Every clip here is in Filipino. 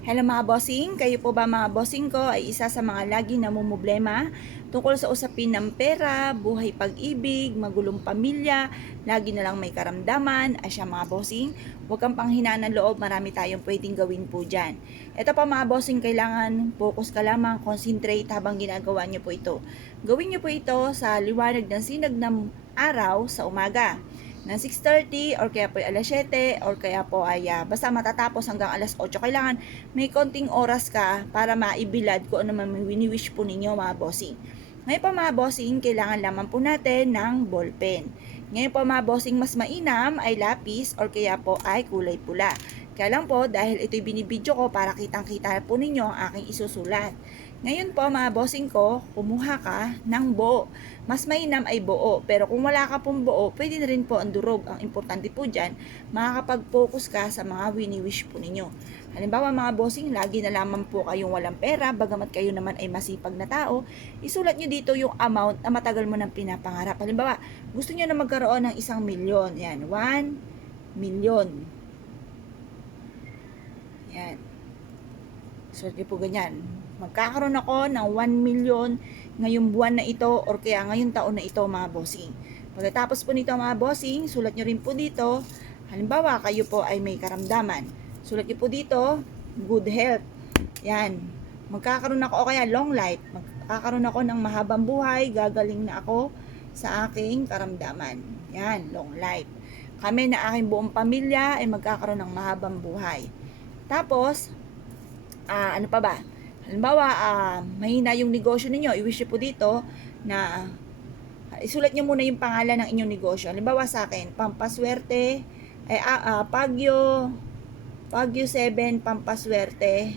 Hello mga bossing, kayo po ba mga bossing ko ay isa sa mga lagi namumblema tungkol sa usapin ng pera, buhay pag-ibig, magulong pamilya, lagi na lang may karamdaman, asya mga bossing, huwag kang panghinaan ng loob, marami tayong pwedeng gawin po dyan. Ito pa mga bossing, kailangan focus ka lamang, concentrate habang ginagawa nyo po ito. Gawin nyo po ito sa liwanag ng sinag ng araw sa umaga ng 6:30 or kaya po ay alas 7 or kaya po ay basta matatapos hanggang alas 8. Kailangan may konting oras ka para maibilad kung ano man wini-wish po ninyo mga bossing. Ngayon po mga bossing, kailangan lamang po natin ng ballpen. Ngayon po mga bossing, mas mainam ay lapis or kaya po ay kulay pula. Kaya lang po, dahil ito'y binibidyo ko para kitang-kita po ninyo ang aking isusulat. Ngayon po mga bossing ko, kumuha ka ng buo. Mas mainam ay buo, pero kung wala ka pong buo, pwede na rin po ang durog. Ang importante po dyan, makakapag-focus ka sa mga wini-wish po ninyo. Halimbawa mga bossing, lagi na lamang po kayong walang pera, bagamat kayo naman ay masipag na tao, isulat nyo dito yung amount na matagal mo nang pinapangarap. Halimbawa, gusto nyo na magkaroon ng 1,000,000. Yan, 1,000,000. Yan. Sulat nyo po ganyan. Magkakaroon ako ng 1,000,000 ngayong buwan na ito or kaya ngayong taon na ito mga bossing. Pagkatapos po nito mga bossing, sulat nyo rin po dito. Halimbawa, kayo po ay may karamdaman. Sulat nyo po dito, good health. Yan. Magkakaroon ako o kaya long life. Magkakaroon ako ng mahabang buhay. Gagaling na ako sa aking karamdaman. Yan, long life. Kami na aking buong pamilya ay magkakaroon ng mahabang buhay. Tapos, ano pa ba? Halimbawa, mahina yung negosyo ninyo, i-wish po dito na isulat nyo muna yung pangalan ng inyong negosyo. Halimbawa sa akin, Pampaswerte, Pagyo 7, Pampaswerte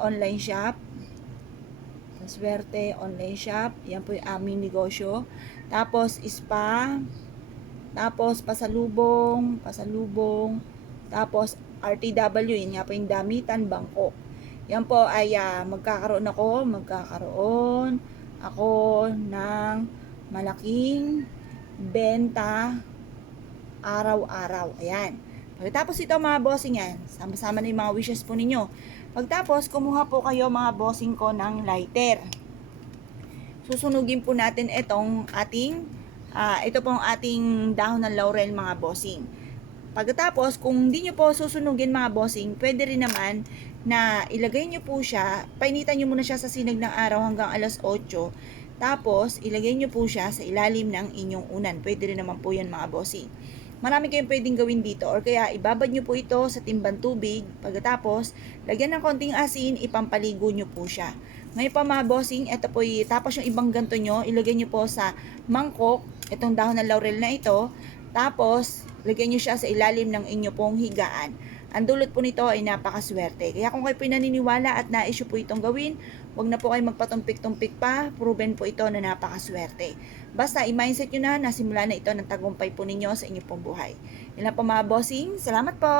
online shop. Pampaswerte online shop. Yan po yung aming negosyo. Tapos, spa. Tapos, pasalubong. Tapos, RTW, yun nga po yung damitan, bangko. Yan po ay magkakaroon ako ng malaking benta araw-araw. Ayan. Pagkatapos ito mga bossing yan, sama-sama na yung mga wishes po ninyo. Pagkatapos, kumuha po kayo mga bossing ko ng lighter. Susunugin po natin itong ito pong ating dahon ng laurel mga bossing. Pagkatapos, kung hindi nyo po susunugin mga bossing, pwede rin naman na ilagay nyo po siya, painitan nyo muna siya sa sinag ng araw hanggang alas 8. Tapos, ilagay nyo po siya sa ilalim ng inyong unan. Pwede rin naman po yan mga bossing. Marami kayong pwedeng gawin dito or kaya ibabad nyo po ito sa timbang tubig. Pagkatapos, lagyan ng konting asin, ipampaligo nyo po siya. Ngayon pa mga bossing, ito po tapos yung ibang ganto nyo, ilagay nyo po sa mangkok, itong dahon ng laurel na ito. Tapos, lagyan nyo siya sa ilalim ng inyo pong higaan. Ang dulot po nito ay napakaswerte. Kaya kung kayo pinaniniwala at na-issue po itong gawin, huwag na po kayo magpatumpik-tumpik pa. Proven po ito na napakaswerte. Basta i-mindset nyo na simula na ito ng tagumpay po ninyo sa inyong pong buhay. Yan lang po mga bossing. Salamat po!